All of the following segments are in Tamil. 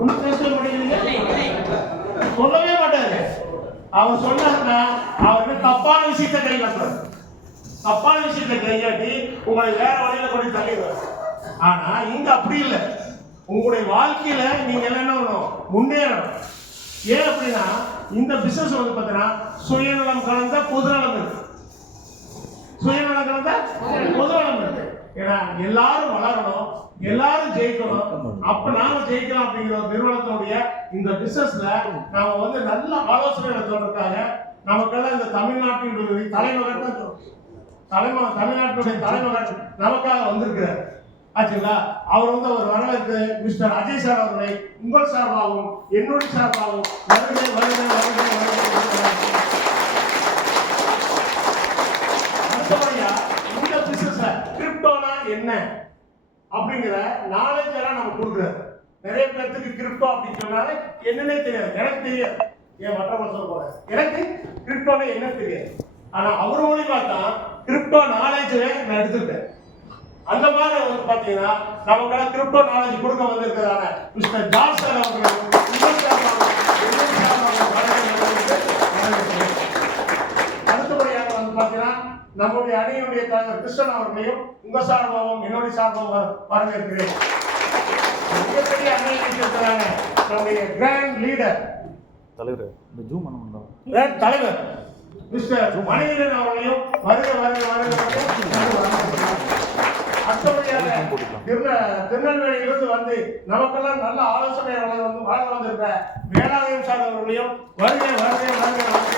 ஒன்றும் பேசவே மாட்டேங்கிறீங்க, சொல்லவே மாட்டாரு. அவர் சொன்னாருன்னா அவருக்கு தப்பான விஷயத்தை கை காட்டுறாரு, தப்பான விஷயத்தை கையாட்டி உங்களை வேற வழியில கொண்டு தள்ளிடுவார். ஆனா இங்க அப்படி இல்லை. உங்களுடைய வாழ்க்கையில நீங்க என்ன பண்ணணும், முன்னேறணும். ஏன் அப்படின்னா இந்த பிசினஸ் வந்து பார்த்தீங்கன்னா சுயநலம் கலந்த பொதுநலம் இருக்கு, சுயநலம் கலந்த பொதுநலம் இருக்கு. ஏன்னா எல்லாரும் வளரணும், எல்லாரும் ஜெயிக்கணும். அப்ப நாம ஜெயிக்கலாம் அப்படிங்கிற ஒரு நிறுவனத்தினுடைய இந்த பிசினஸ்ல நாம வந்து நல்ல ஆலோசனை சொல்றதுக்காக நமக்கெல்லாம் இந்த தமிழ்நாட்டினுடைய தலைமகன் தமிழ்நாட்டுடைய தலைமகன் நமக்காக வந்திருக்கிறார் ஆச்சுங்களா. அவர் வந்து அவர் வரவேற்கு மிஸ்டர் அஜய் சார் அவர்களை உங்கள் சார்பாகவும் என்னுடைய சார்பாகவும் வருகை வருகை வருகை வருகை. அடுத்தபடியா இந்த பிசினஸ்ல கிரிப்டோனா என்ன அப்படிங்கிற நாலேஜ் எல்லாம் நம்ம கொடுக்குறாரு. நிறைய பேருக்கு கிரிப்டோ அப்படின்னு சொன்னாலே என்னன்னே தெரியாது, எனக்கு தெரியாது. ஏன் மற்ற சொல்ல போற எனக்கு கிரிப்டோனா என்ன தெரியாது. ஆனா அவர் மூலியமா தான் கிரிப்டோ நாலேஜை நான் எடுத்துக்கிட்டேன். அந்த மாதிரி வந்து பாத்தீங்கன்னா நமக்கு கிரிப்டோ நாலேஜ் கொடுக்க வந்திருக்கிறாங்க மிஸ்டர் ஜார்ஜ் சார் அவர்கள். அடுத்தபடியாக வந்து பாத்தீங்கன்னா நம்முடைய அணியினுடைய தலைவர் கிருஷ்ணன் அவர்களையும் உங்க சார்பாகவும் என்னுடைய சார்பாகவும் வரவேற்கிறேன். மிகப்பெரிய அணியை இருக்கிறாங்க நம்முடைய கிராண்ட் லீடர் தலைவர் தலைவர் மிஸ்டர் மணிகண்டன் அவர்களையும் வருக வருக வருக. அடுத்தபடியாக திருநெல்வேலியிலிருந்து வந்து நமக்கெல்லாம் நல்ல ஆலோசனை வந்து வழங்க வந்திருக்க வேளாண்மை சார் அவர்களையும் வருகை வருகை வருகை வருகை.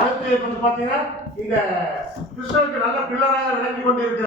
அடுத்து வந்து பாத்தீங்கன்னா இந்த கிருஷ்ணனுக்கு நல்ல பிள்ளராக விளங்கி கொண்டிருக்கிற